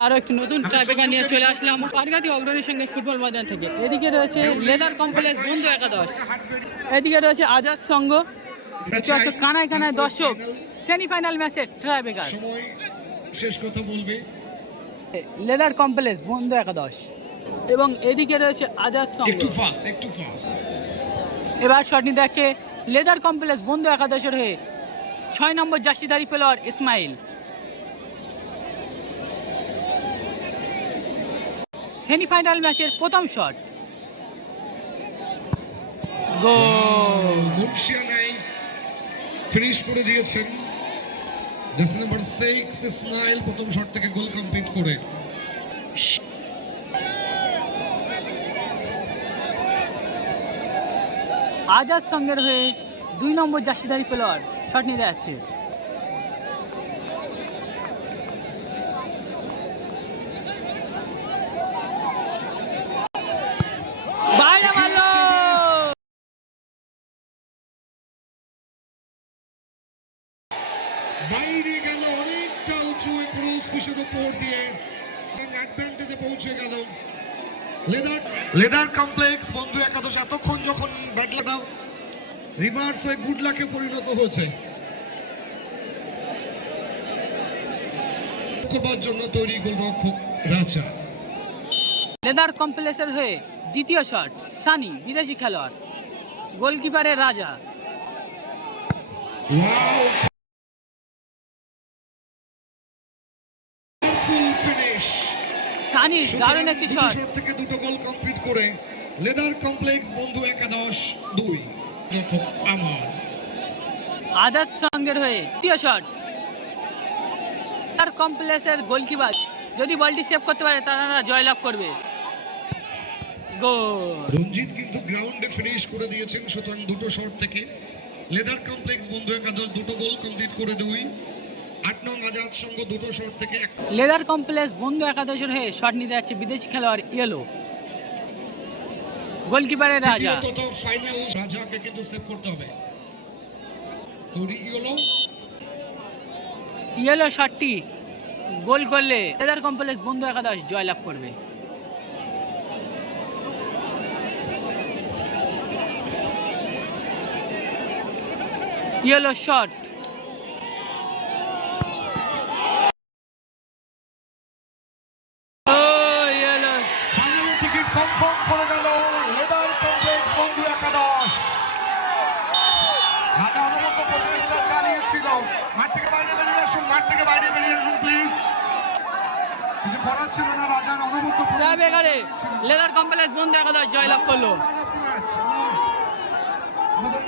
আরও একটি নতুন ট্রাইবেকার নিয়ে চলে আসলাম পারগাতি অগ্রণীর সঙ্গে ফুটবল ময়দান থেকে। এদিকে রয়েছে লেদার কমপ্লেক্স বন্ধু একাদশ। এদিকে রয়েছে আজাদ সংঘ। দেখতে পাচ্ছ কানায় কানায় দর্শক। সেমিফাইনাল ম্যাচে ট্রাইবেকার শেষ কথা বলবে। লেদার কমপ্লেক্স বন্ধু একাদশ। এবং এদিকে রয়েছে আজাদ সংঘ। একটু ফাস্ট একটু ফাস্ট এবার শট নিতে যাচ্ছে লেদার কমপ্লেক্স বন্ধু একাদশের হয়ে ছয় নম্বর জার্সিদারি প্লেয়ার ইসমাইল। সেমিফাইনাল ম্যাচের প্রথম শট। গোল। ফিনিশ করে দিয়েছেন। জার্সি নাম্বার সিক্স ইসমাইল প্রথম শট থেকে গোল কমপ্লিট করে। আজাদ সঙ্গের হয়ে দুই নম্বর জার্সিদারি প্লেয়ার শট নিতে যাচ্ছে। বাইরে গেল অনেকটা উঁচু ক্রুজ পিসের উপর দিয়ে। অ্যাডভান্টেজে পৌঁছে গেল। লেদার লেদার কমপ্লেক্স বন্ধু একাদশ, এতক্ষণ যখন দাও। রিভার্স হয়ে গুড লাকে পরিণত হয়েছে। করবার জন্য তৈরি গোলরক্ষক রাজা। লেদার কমপ্লেক্সের হয়ে দ্বিতীয় শট সানি বিদেশি খেলোয়াড় গোলকিপারের রাজা। সানির দারুণ একটি শট শট থেকে দুটো গোল কমপ্লিট করে লেদার কমপ্লেক্স বন্ধু একাদশ দুই। আমার। আজাদ সঙ্গের হয়ে তৃতীয় শট। তার কমপ্লেক্সের গোলকিপার যদি বলটি সেভ করতে পারে তারা জয়লাভ করবে। গোল রঞ্জিত কিন্তু গ্রাউন্ডে ফিনিশ করে দিয়েছেন সুতরাং দুটো শট থেকে। লেদার কমপ্লেক্স বন্ধু একাদশ দুটো গোল কমপ্লিট করে দুই। আট নং আজাদ সঙ্গ দুটো শট থেকে লেদার কমপ্লেক্স বন্ধু একাদশের হয়ে শট নিতে যাচ্ছে বিদেশি খেলোয়াড় ইয়েলো গোলকিপারের রাজা। ফাইনাল রাজাকে কিন্তু সেভ করতে হবে। তৈরি ইয়েলো। শটটি গোল করলে লেদার কমপ্লেক্স বন্ধু একাদশ জয়লাভ করবে। ইয়েলো শট ও ইয়েলো ফাইনাল টিকিট কনফার্ম করে গেল লেদার কমপ্লেক্স বন্ধু একাদশ রাজা অনবদ্য প্রচেষ্টা চালিয়েছিল মাঠ থেকে বাইরে বেরিয়ে আসুন মাঠ থেকে বাইরে বেরিয়ে আসুন প্লিজ কিছু করার ছিল না রাজার অনবদ্য চার বেকারে লেদার কমপ্লেক্স বন্ধু জয়লাভ করল। আমাদের